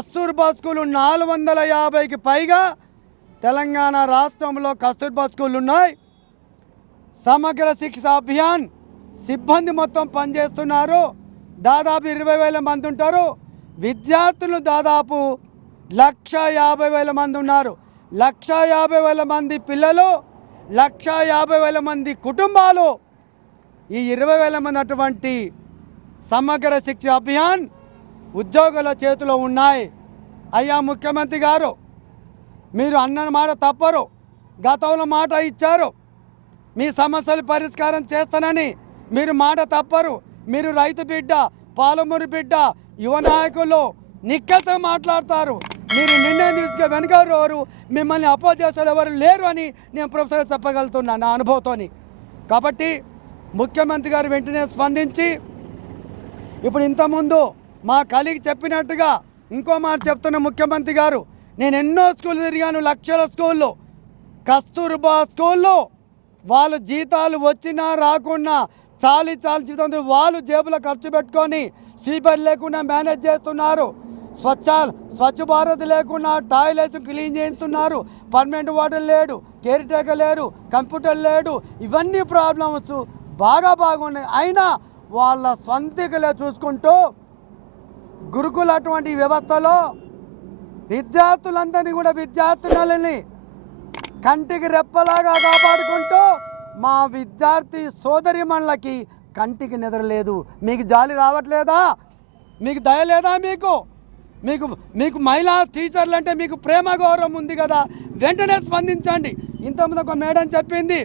Kasturba school నాలుగు వందల యాభైకి పైగా తెలంగాణ రాష్ట్రంలో కస్తూర్బా స్కూళ్ళు ఉన్నాయి. సమగ్ర శిక్ష అభియాన్ సిబ్బంది మొత్తం పనిచేస్తున్నారు. దాదాపు ఇరవై వేల మంది ఉంటారు. విద్యార్థులు దాదాపు లక్ష యాభై వేల మంది ఉన్నారు. లక్ష యాభై వేల మంది పిల్లలు లక్ష యాభై వేల మంది కుటుంబాలు ఈ ఇరవై వేల మంది అటువంటి సమగ్ర శిక్ష అభియాన్ ఉద్యోగుల చేతిలో ఉన్నాయి. అయ్యా ముఖ్యమంత్రి గారు మీరు అన్న మాట తప్పరు. గతంలో మాట ఇచ్చారు. మీ సమస్యలు పరిష్కారం చేస్తానని మీరు మాట తప్పరు. మీరు రైతు బిడ్డ పాలమూరు బిడ్డ యువ నాయకులు నిక్కతో మాట్లాడతారు. మీరు నిర్ణయం తీసుకుని వెనకారు మిమ్మల్ని అపోజ్ చేస్తారు ఎవరు లేరు అని నేను ప్రొఫెసర్ చెప్పగలుగుతున్నాను నా అనుభవంతోని. కాబట్టి ముఖ్యమంత్రి గారు వెంటనే స్పందించి ఇప్పుడు ఇంతకుముందు మా కలిగి చెప్పినట్టుగా ఇంకో మాట చెప్తున్న ముఖ్యమంత్రి గారు నేను ఎన్నో స్కూళ్ళు తిరిగాను లక్షల స్కూళ్ళు. కస్తూర్బా స్కూల్లో వాళ్ళు జీతాలు వచ్చినా రాకున్నా చాలి చాలి జీతం వాళ్ళు జేబులో ఖర్చు పెట్టుకొని స్వీపర్ లేకుండా మేనేజ్ చేస్తున్నారు. స్వచ్ఛ స్వచ్ఛ భారత్ లేకుండా టాయిలెట్స్ క్లీన్ చేస్తున్నారు పర్మనెంట్ వాటర్ లేడు కేర్ టేకర్ లేడు కంప్యూటర్ లేడు ఇవన్నీ ప్రాబ్లమ్స్ బాగా బాగున్నాయి. అయినా వాళ్ళ సొంతికలే చూసుకుంటూ గురుకుల అటువంటి వ్యవస్థలో విద్యార్థులందరినీ కూడా విద్యార్థినులని కంటికి రెప్పలాగా కాపాడుకుంటూ మా విద్యార్థి సోదరిమణులకి కంటికి నిద్రలేదు మీకు జాలి రావట్లేదా? మీకు దయ లేదా మీకు? మీకు మీకు మహిళా టీచర్లు అంటే మీకు ప్రేమ గౌరవం ఉంది కదా? వెంటనే స్పందించండి. ఇంతకుముందు ఒక మేడం చెప్పింది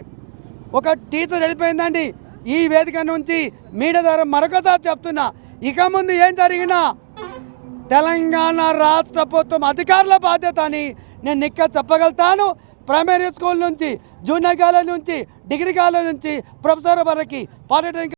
ఒక టీచర్ వెళ్ళిపోయిందండి. ఈ వేదిక నుంచి మీడియా ద్వారా మరొకసారి చెప్తున్నా ఇక ముందు ఏం జరిగినా తెలంగాణ రాష్ట్ర ప్రభుత్వం అధికారుల బాధ్యత అని నేను నిక్క చెప్పగలుగుతాను. ప్రైమరీ స్కూల్ నుంచి జూనియర్ కాలేజ్ నుంచి డిగ్రీ కాలేజ్ నుంచి ప్రొఫెసర్ వరకు పాలిటెక్నిక్